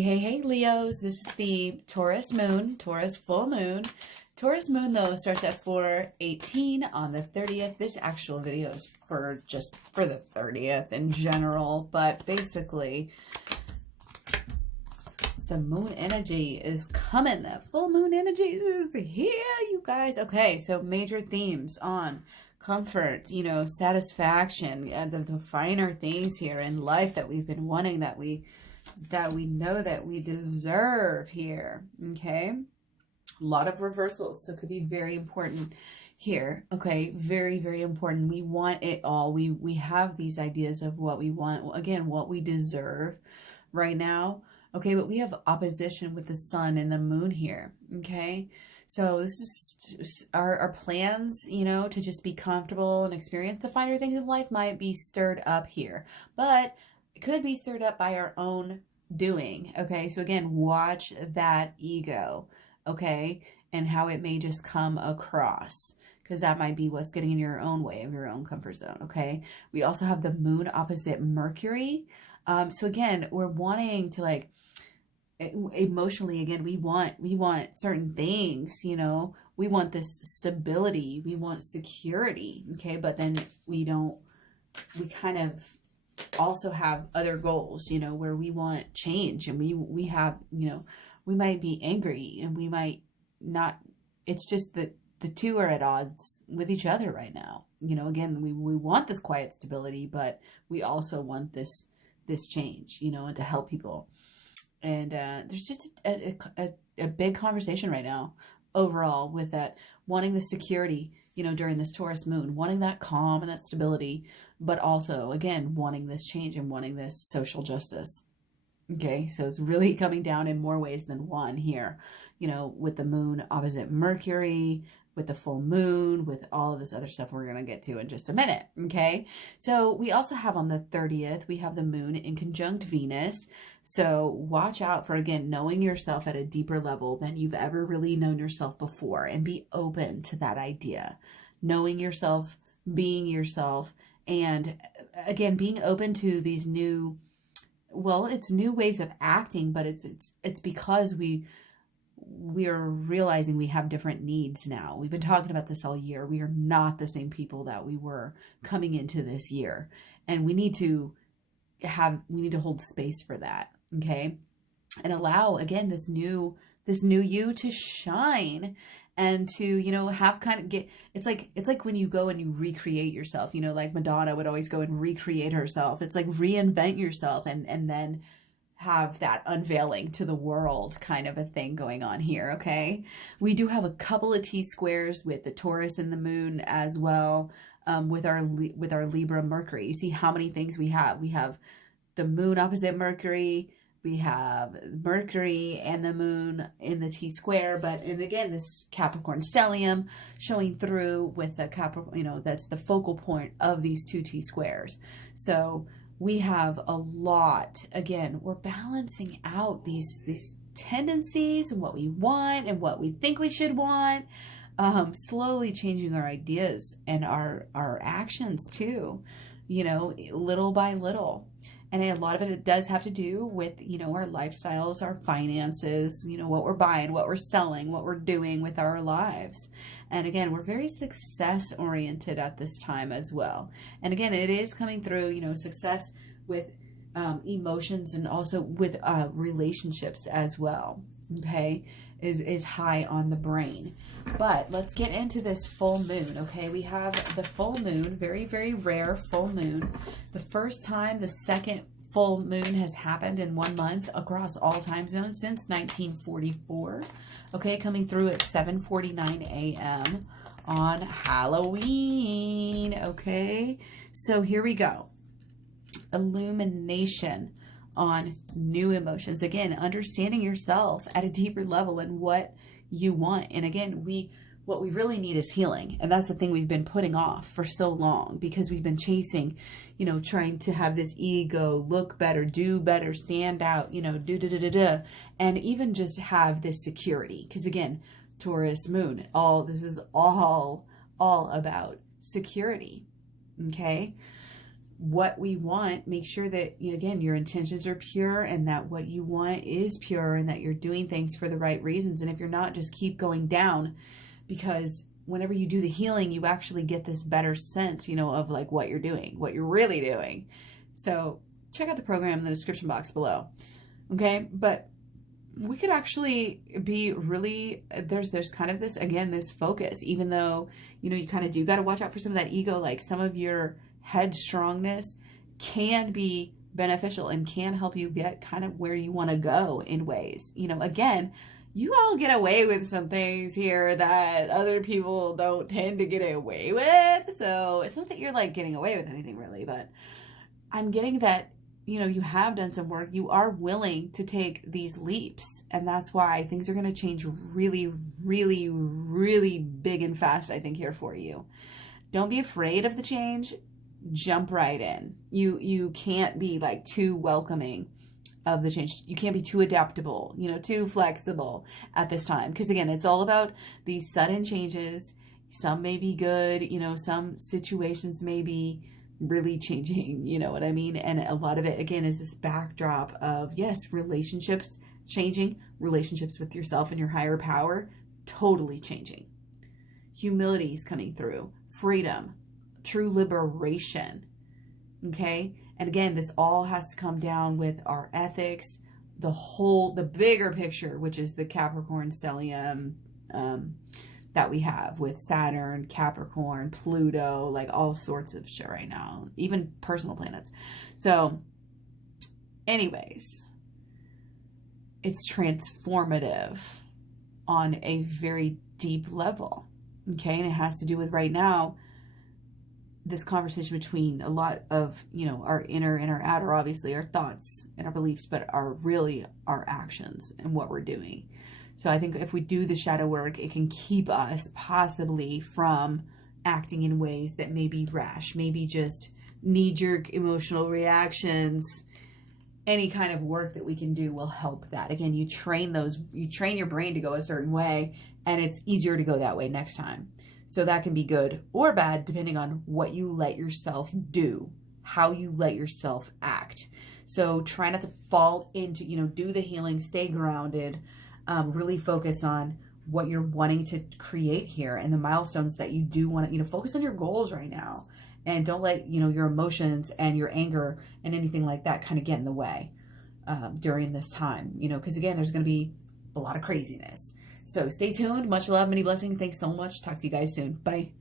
Hey, Leos. This is the Taurus moon, Taurus full moon. Taurus moon, though, starts at 4:18 on the 30th. This actual video is for just for the 30th in general, but basically the moon energy is coming. That full moon energy is here, you guys. Okay, so major themes on comfort, satisfaction, the finer things here in life that we've been wanting, that we know that we deserve here. Okay, a lot of reversals, so it could be very important here. Okay, very important. We want it all. We have these ideas of what we want, again, what we deserve right now. Okay, but we have opposition with the sun and the moon here. Okay, so this is our plans, to just be comfortable and experience the finer things in life might be stirred up here, but it could be stirred up by our own doing. Okay, so again, watch that ego, okay, and how it may just come across, because that might be what's getting in your own way of your own comfort zone. Okay, we also have the moon opposite Mercury. So again, we're wanting to, emotionally, again, we want certain things, we want this stability, we want security. Okay, but then we kind of also have other goals, where we want change, and we have, we might be angry, and we might not. It's just that the two are at odds with each other right now. Again, we want this quiet stability, but we also want this change, and to help people. And there's just a big conversation right now overall with that, wanting the security, during this Taurus moon, wanting that calm and that stability, but also, again, wanting this change and wanting this social justice. Okay, so it's really coming down in more ways than one here, with the moon opposite Mercury, with the full moon, with all of this other stuff we're going to get to in just a minute. Okay, so we also have on the 30th, we have the moon in conjunct Venus. So watch out for, again, knowing yourself at a deeper level than you've ever really known yourself before, and be open to that idea. Knowing yourself, being yourself, and again, being open to these new, it's new ways of acting, but it's because we're realizing we have different needs now. We've been talking about this all year. We are not the same people that we were coming into this year. And we need to hold space for that. Okay. And allow, again, this new you to shine, and to, have it's like when you go and you recreate yourself, like Madonna would always go and recreate herself. It's like reinvent yourself and then have that unveiling to the world kind of a thing going on here. Okay, we do have a couple of T-squares with the Taurus and the moon as well, with our Libra Mercury. You see how many things we have. We have the moon opposite Mercury, we have Mercury and the moon in the T-square, and again, this Capricorn stellium showing through with the Capricorn, that's the focal point of these two T-squares. So we have a lot. Again, we're balancing out these tendencies and what we want and what we think we should want, slowly changing our ideas and our actions too, little by little. And a lot of it does have to do with, our lifestyles, our finances, what we're buying, what we're selling, what we're doing with our lives. And again, we're very success oriented at this time as well. And again, it is coming through, success with emotions, and also with relationships as well. Okay, is high on the brain. But let's get into this full moon. Okay, we have the full moon, very rare full moon. The first time the second full moon has happened in 1 month across all time zones since 1944. Okay, coming through at 7:49 a.m. on Halloween. Okay, so here we go. Illumination on new emotions. Again, understanding yourself at a deeper level and what you want. And again, what we really need is healing. And that's the thing we've been putting off for so long, because we've been chasing, trying to have this ego, look better, do better, stand out, and even just have this security. Because again, Taurus moon, this is all about security. Okay. what we want, make sure that, again, your intentions are pure and that what you want is pure and that you're doing things for the right reasons. And if you're not, just keep going down, because whenever you do the healing, you actually get this better sense, of like what you're doing, what you're really doing. So check out the program in the description box below. Okay. But we could actually be really, there's kind of this, again, this focus, even though, you kind of do got to watch out for some of that ego, like some of your headstrongness can be beneficial and can help you get kind of where you want to go in ways. Again, you all get away with some things here that other people don't tend to get away with. So it's not that you're like getting away with anything really, but I'm getting that, you have done some work. You are willing to take these leaps. And that's why things are going to change really, really, really big and fast, I think, here for you. Don't be afraid of the change. Jump right in. You can't be like too welcoming of the change. You can't be too adaptable, too flexible at this time. Because again, it's all about these sudden changes. Some may be good, some situations may be really changing, you know what I mean? And a lot of it, again, is this backdrop of, yes, relationships changing, relationships with yourself and your higher power, totally changing. Humility is coming through, freedom, true liberation, okay? And again, this all has to come down with our ethics, the bigger picture, which is the Capricorn stellium that we have with Saturn, Capricorn, Pluto, like all sorts of shit right now, even personal planets. So anyways, it's transformative on a very deep level, okay? And it has to do with right now, this conversation between a lot of, our inner and our outer, obviously our thoughts and our beliefs, but really our actions and what we're doing. So I think if we do the shadow work, it can keep us possibly from acting in ways that may be rash, maybe just knee-jerk emotional reactions. Any kind of work that we can do will help that. Again, you train your brain to go a certain way, and it's easier to go that way next time. So that can be good or bad, depending on what you let yourself do, how you let yourself act. So try not to fall into, do the healing, stay grounded, really focus on what you're wanting to create here and the milestones that you do want to, focus on your goals right now. And don't let, your emotions and your anger and anything like that kind of get in the way during this time, because again, there's going to be a lot of craziness. So stay tuned. Much love, many blessings. Thanks so much. Talk to you guys soon. Bye.